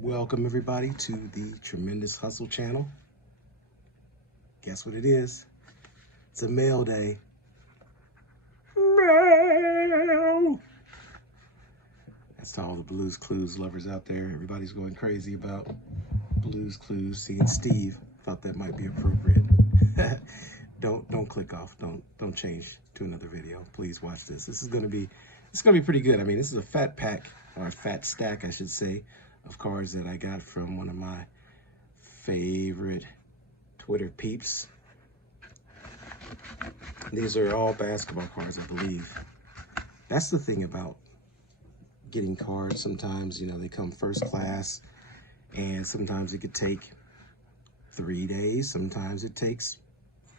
Welcome everybody to the Tremendous Hustle channel. Guess what it is? It's a mail day. Mail! That's to all the Blues Clues lovers out there. Everybody's going crazy about Blues Clues. Seeing Steve, thought that might be appropriate. Don't click off. Don't change to another video. Please watch this. It's gonna be pretty good. I mean, this is a fat pack, or a fat stack, I should say, of cards that I got from one of my favorite Twitter peeps. These are all basketball cards, I believe. That's the thing about getting cards. Sometimes, you know, they come first class, and sometimes it could take 3 days. Sometimes it takes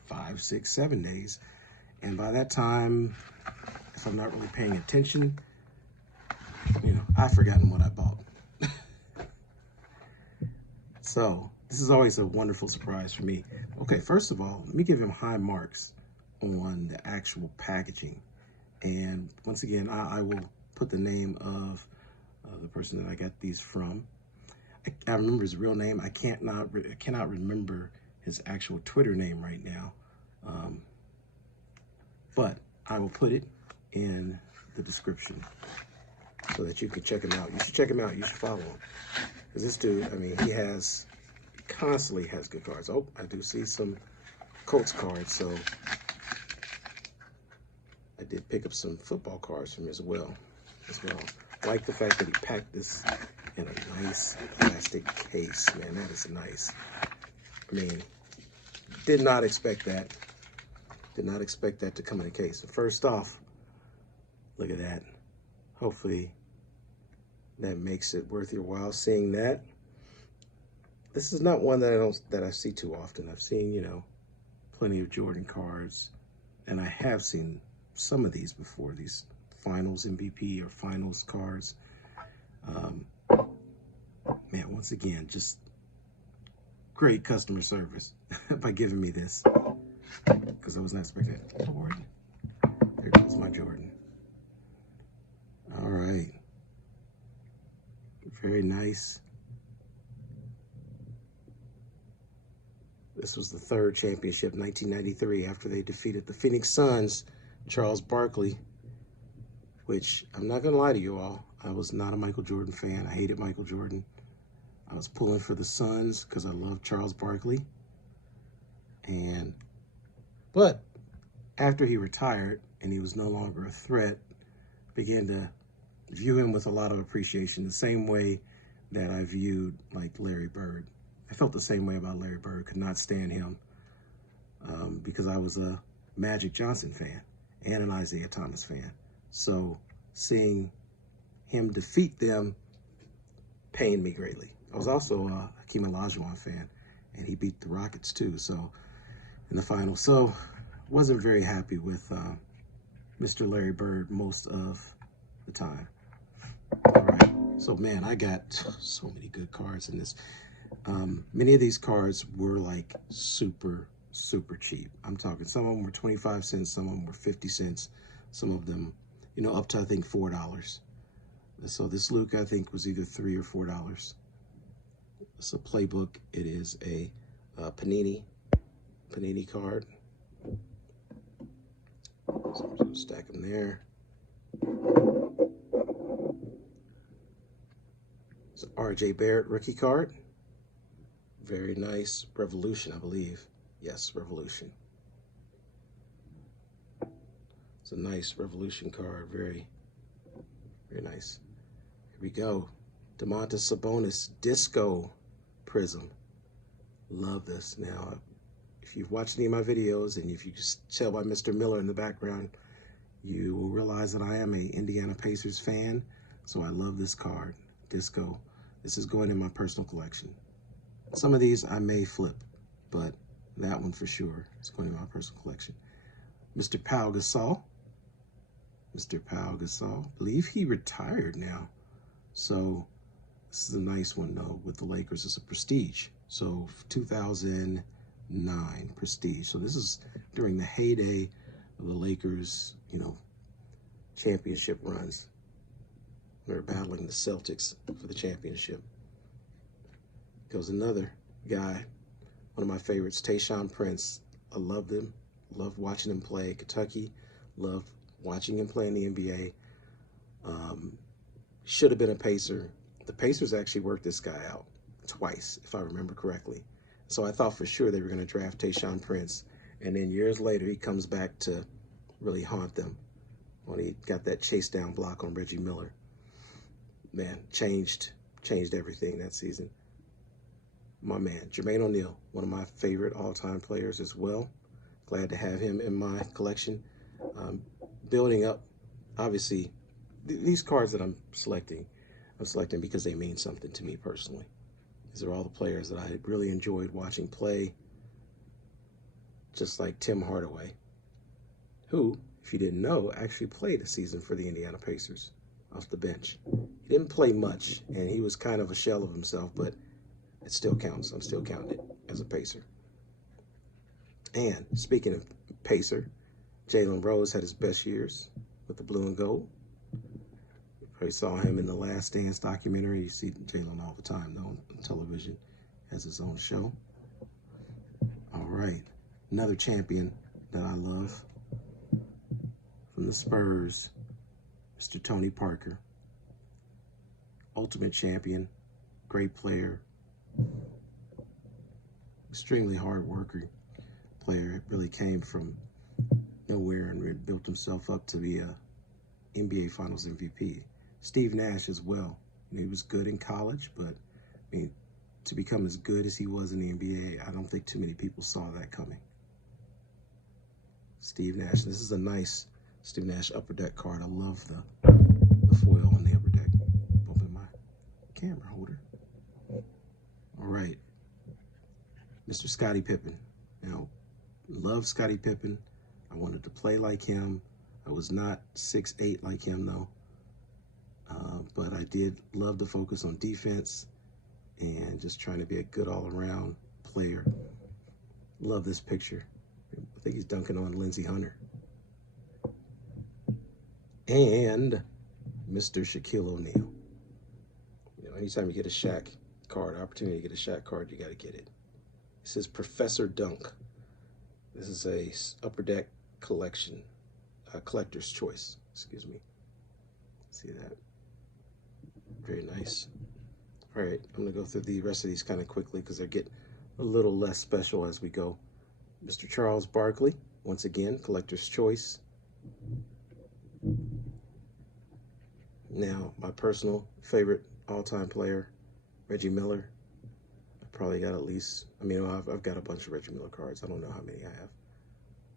5, 6, 7 days. And by that time, if I'm not really paying attention, you know, I've forgotten what I bought. So this is always a wonderful surprise for me. Okay, first of all, let me give him high marks on the actual packaging. And once again, I will put the name of the person that I got these from. I remember his real name. I cannot remember his actual Twitter name right now. But I will put it in the description so that you can check him out. You should check him out. You should follow him. Because this dude, I mean, he constantly has good cards. Oh, I do see some Colts cards, so I did pick up some football cards from him as well. I like the fact that he packed this in a nice plastic case. Man, that is nice. I mean, did not expect that. Did not expect that to come in a case. So first off, look at that. Hopefully that makes it worth your while seeing that. This is not one that I see too often. I've seen, you know, plenty of Jordan cards, and I have seen some of these before, these finals MVP or finals cards. Man, once again, just great customer service by giving me this, because I was not expecting it. Jordan. There goes my Jordan. All right. Very nice. This was the third championship, 1993, after they defeated the Phoenix Suns, Charles Barkley, which I'm not going to lie to you all. I was not a Michael Jordan fan. I hated Michael Jordan. I was pulling for the Suns because I love Charles Barkley. But after he retired and he was no longer a threat, began to view him with a lot of appreciation, the same way that I viewed like Larry Bird. I felt the same way about Larry Bird. Could not stand him because I was a Magic Johnson fan and an Isaiah Thomas fan. So seeing him defeat them pained me greatly. I was also a Hakeem Olajuwon fan, and he beat the Rockets too, so in the finals. So wasn't very happy with Mr. Larry Bird most of the time. All right, so man, I got so many good cards in this. Many of these cards were like super cheap. I'm talking, some of them were 25 cents, some of them were 50 cents, some of them, you know, up to I think $4. So this Luka, I think, was either $3 or $4. It's a playbook. It is a Panini card. So I'm just gonna stack them there. It's an RJ Barrett rookie card. Very nice. Revolution, I believe. Yes, Revolution. It's a nice Revolution card. Very nice. Here we go. Domantas Sabonis Disco Prism. Love this. Now, if you've watched any of my videos, and if you just tell by Mr. Miller in the background, you will realize that I am a Indiana Pacers fan. So I love this card, Disco. This is going in my personal collection. Some of these I may flip, but that one for sure is going in my personal collection. Mr. Pau Gasol. Mr. Pau Gasol. I believe he retired now. So this is a nice one, though, with the Lakers. It's a Prestige. So 2009 Prestige. So this is during the heyday of the Lakers, you know, championship runs. They're battling the Celtics for the championship. goes another guy, one of my favorites, Taishan Prince. I loved him. Loved watching him play at Kentucky. Loved watching him play in the NBA. Should have been a Pacer. The Pacers actually worked this guy out twice, if I remember correctly. So I thought for sure they were going to draft Taishan Prince. And then years later, he comes back to really haunt them when he got that chase down block on Reggie Miller. Man, changed everything that season. My man, Jermaine O'Neal, one of my favorite all-time players as well. Glad to have him in my collection. Building up, obviously, these cards that I'm selecting because they mean something to me personally. These are all the players that I really enjoyed watching play, just like Tim Hardaway, who, if you didn't know, actually played a season for the Indiana Pacers off the bench. He didn't play much, and he was kind of a shell of himself, but it still counts. I'm still counting it as a Pacer. And speaking of Pacer, Jalen Rose had his best years with the blue and gold. You probably saw him in the Last Dance documentary. You see Jalen all the time, though, on television. Has his own show. All right. Another champion that I love from the Spurs, Mr. Tony Parker. Ultimate champion, great player, extremely hard worker player. Really came from nowhere and built himself up to be a NBA Finals MVP. Steve Nash as well. He was good in college, but I mean, to become as good as he was in the NBA, I don't think too many people saw that coming. Steve Nash. This is a nice Steve Nash Upper Deck card. I love the foil on the Upper Deck. Bumping my camera holder. All right. Mr. Scottie Pippen. Now, love Scottie Pippen. I wanted to play like him. I was not 6'8" like him, though. But I did love to focus on defense and just trying to be a good all-around player. Love this picture. I think he's dunking on Lindsey Hunter. And Mr. Shaquille O'Neal. You know, anytime you get a Shaq card, opportunity to get a Shaq card, you got to get it. It says Professor Dunk. This is a Upper Deck collection, collector's choice, excuse me. See that? Very nice. All right, I'm gonna go through the rest of these kind of quickly because they get a little less special as we go. Mr. Charles Barkley, once again, collector's choice. Now, my personal favorite all-time player, Reggie Miller. I probably got at least, I mean, I've got a bunch of Reggie Miller cards. I don't know how many I have,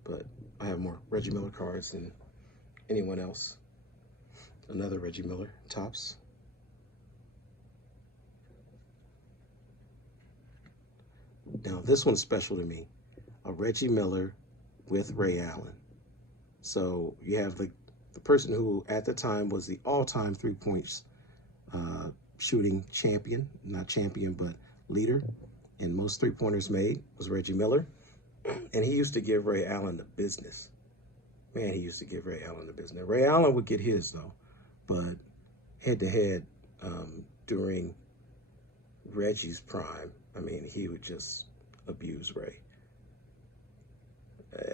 but I have more Reggie Miller cards than anyone else. Another Reggie Miller, Topps. Now, this one's special to me. A Reggie Miller with Ray Allen. So you have the person who at the time was the all-time three-point shooting champion, not champion, but leader, and most three-pointers made was Reggie Miller. And he used to give Ray Allen the business. Man, he used to give Ray Allen the business. Ray Allen would get his, though, but head-to-head during Reggie's prime, I mean, he would just abuse Ray.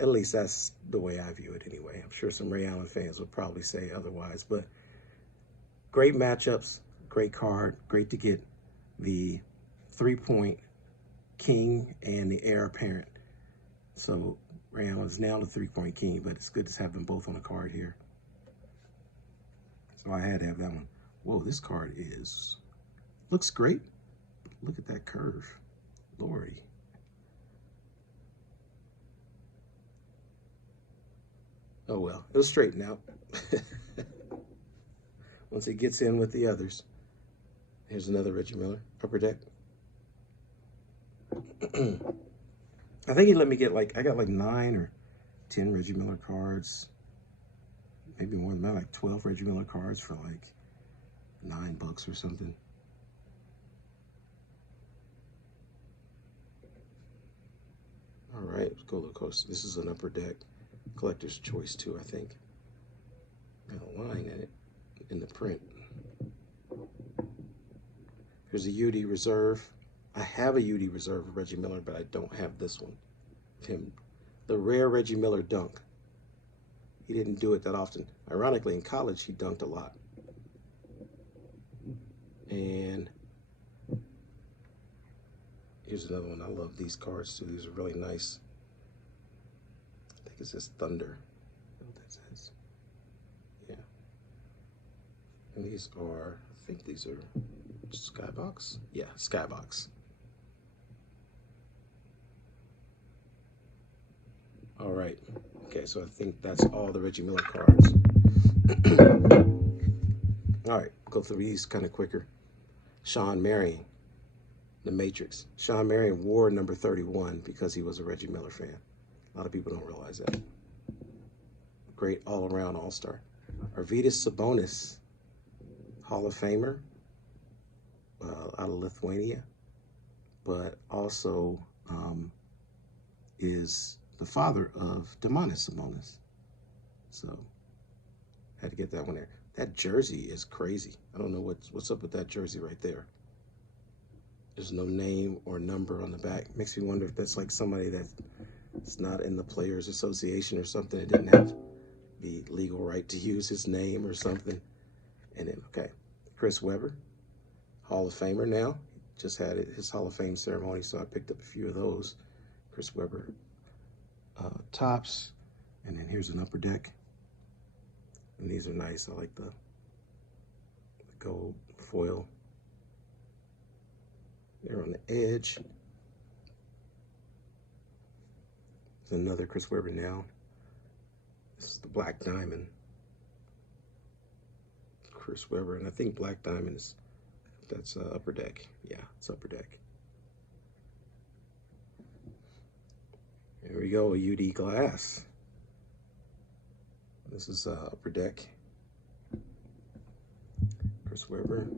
At least that's the way I view it anyway. I'm sure some Ray Allen fans would probably say otherwise, but great matchups, great card, great to get the three-point king and the heir apparent. So Ray Allen's now the three-point king, but it's good to have them both on a card here. So I had to have that one. Whoa, this card looks great. Look at that curve. Lordy. Oh well, it'll straighten out once it gets in with the others. Here's another Reggie Miller, Upper Deck. I think he let me get I got like 9 or 10 Reggie Miller cards. Maybe more than that, like 12 Reggie Miller cards for like $9 or something. All right, let's go a little closer. This is an Upper Deck collector's choice too, I think. Got a line in it in the print. Here's a UD Reserve I have a UD reserve of Reggie Miller, but I don't have this one. Him, the rare Reggie Miller dunk. He didn't do it that often. Ironically, in college, he dunked a lot. And here's another one. I love these cards too. These are really nice. I think it says Thunder. I don't know what that says. Yeah. And these are, I think these are Skybox. Yeah, Skybox. All right. Okay, so I think that's all the Reggie Miller cards. All right, go through these kind of quicker. Shawn Marion, The Matrix. Shawn Marion wore number 31 because he was a Reggie Miller fan. A lot of people don't realize that. Great all-around all-star. Arvydas Sabonis, Hall of Famer, out of Lithuania, but also is the father of Domantas Sabonis. So, had to get that one there. That jersey is crazy. I don't know what's up with that jersey right there. There's no name or number on the back. Makes me wonder if that's like somebody that's not in the Players Association or something. It didn't have the legal right to use his name or something. And then, okay, Chris Webber, Hall of Famer now. Just had his Hall of Fame ceremony, so I picked up a few of those. Chris Webber tops. And then here's an upper deck. And these are nice. I like the gold foil. They're on the edge. There's another Chris Webber now. This is the Black Diamond. Chris Webber, and I think Black Diamond is, that's upper deck. Yeah, it's upper deck. Here we go, a UD glass. This is upper deck. Chris Webber.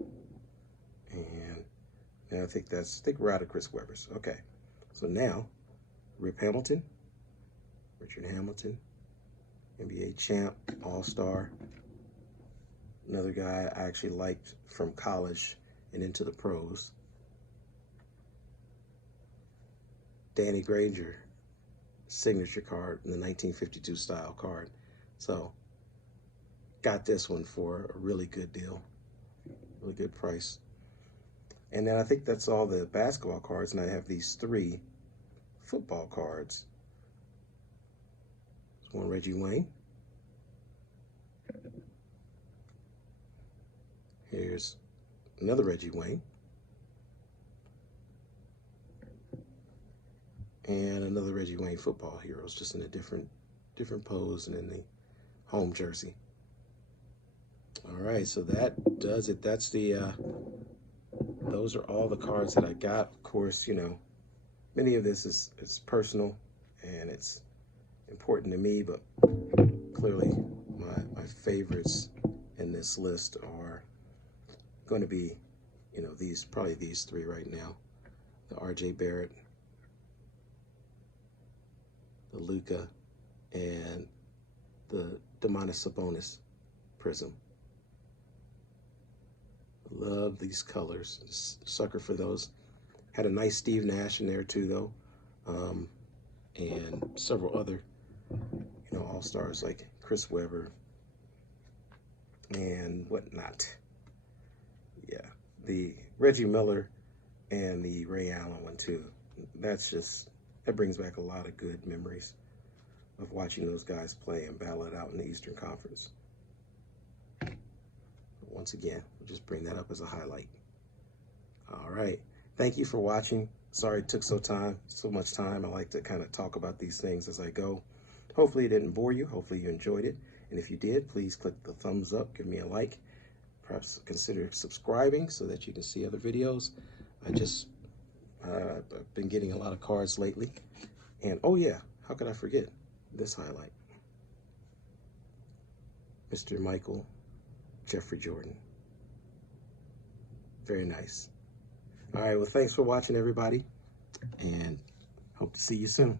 And I think we're out of Chris Webber's. Okay. So now, Rip Hamilton, Richard Hamilton, NBA champ, all-star. Another guy I actually liked from college and into the pros. Danny Granger, signature card, in the 1952 style card. So, got this one for a really good deal, really good price. And then I think that's all the basketball cards, and I have these 3 football cards. There's one Reggie Wayne. Here's another Reggie Wayne. And another Reggie Wayne Football Heroes, just in a different pose and in the home jersey. All right, so that does it. That's the, those are all the cards that I got. Of course, you know, many of this is personal and it's important to me, but clearly my favorites in this list are going to be, you know, probably these 3 right now. The RJ Barrett, the Luka, and the Domantas Sabonis Prism. Love these colors. Sucker for those. Had a nice Steve Nash in there too, though, and several other, you know, all-stars like Chris Webber and whatnot. Yeah, the Reggie Miller and the Ray Allen one too. That brings back a lot of good memories of watching those guys play and battle it out in the Eastern Conference. Once again, we'll just bring that up as a highlight. All right. Thank you for watching. Sorry it took so much time. I like to kind of talk about these things as I go. Hopefully it didn't bore you. Hopefully you enjoyed it. And if you did, please click the thumbs up. Give me a like. Perhaps consider subscribing so that you can see other videos. I've been getting a lot of cards lately. And, oh yeah, how could I forget this highlight? Mr. Michael Jeffrey Jordan. Very nice. All right, well, thanks for watching, everybody, and hope to see you soon.